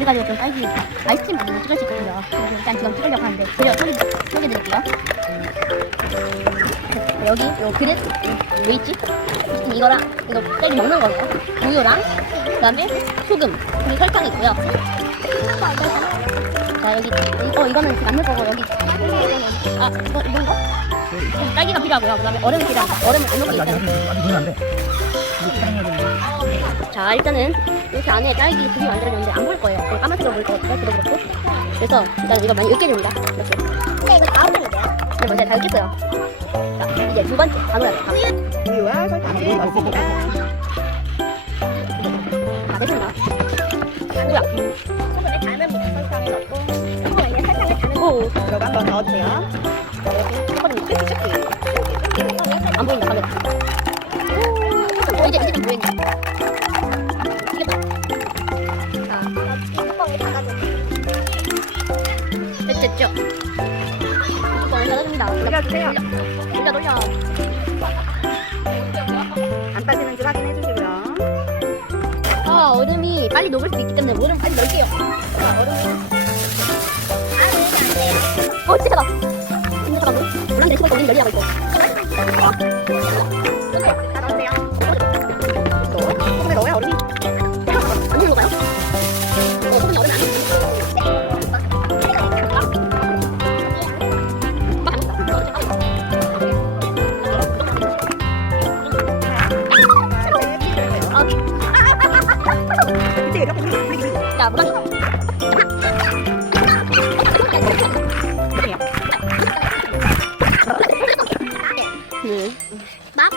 그래가지고 좀 딸기 아이스크림 만들고 찍을 수 있거든요. 그래서 일단 지금 찍으려고 하는데 그려 소개 소개드릴게요. 여기 요 그릇 뭐 있지? 이거랑 이거 딸기 먹는 거예요. 우유랑 그다음에 소금 그리고 설탕이 있고요. 자 여기 어 이거는 남는 거고 여기 아 이거 이건가? 딸기가 필요하고요. 그다음에 얼음이 필요합니다. 얼음을 안 돼. 이거 촬영해야 되는데. 자 일단은 이렇게 안에 딸기 국이 만들어졌는데 안 보일 거예요. 까만색으로 보일 것 같아요. 그도 그렇고. 그래서 일단 이거 많이 됩니다. 이렇게. 근데 이거 나오는데요 네, 먼저 다 익혔어요. 자 이제 두 번째 단호야 돼. 다. 우유와 설탕을 넣습니다. 다 됐습니다. 뭐야? 소금을 담은 설탕을 넣고 소금을 이제 설탕을 담은 오, 그리고 한번 넣어주세요. 안 카메라. 오, 이제 이제 좀 보이네. 이겼다. 자, 뚜껑을 닫아주세요. 됐죠. 뚜껑을 닫아줍니다. 올려주세요. 돌려, 돌려. 안 빠지는지 확인해 주시고요. 아, 얼음이 빨리 녹을 수 있기 때문에 물을 빨리 넣을게요. 자, 얼음을. 어, 진짜다. 근데 잠깐만. 물랑 내시고 있고 우리는 열리하고 있고. 음. 마프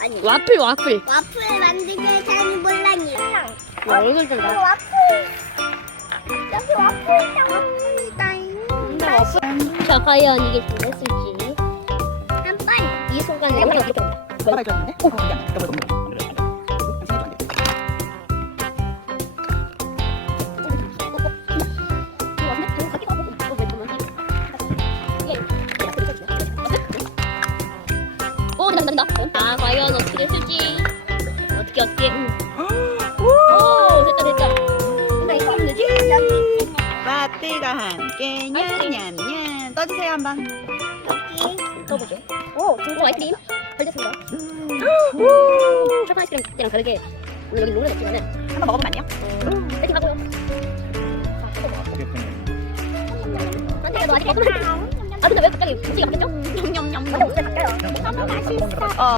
아니 와플, 와플. 와플 만들기 잘 몰랐니? 야, 얼굴 좀 나. 와플 여기 와플 있다. 자, 과연 이게 됐을지. 한번 이 순간에 이렇게 이렇게? 어, 이게 돼. 이거 너 어떻게, 어떻게. 음. 오, 됐다, 됐다. 근데 이거 하면 되지? 마트가 함께 냠냠냠 떠주세요 한번. 떠보죠. 오, 아이스크림. 잘 됐습니다. 초코 아이스크림 때랑 다르게 오늘 여기 롤을 넣으면은 한번 먹어보면 안 돼요? 세팅 하고요. 안 돼, 너 아직 조금만. 아, 근데 왜 갑자기 분위기가 바뀌었죠? 냠냠냠. 근데 바뀌어요? 너무 맛있어. 어,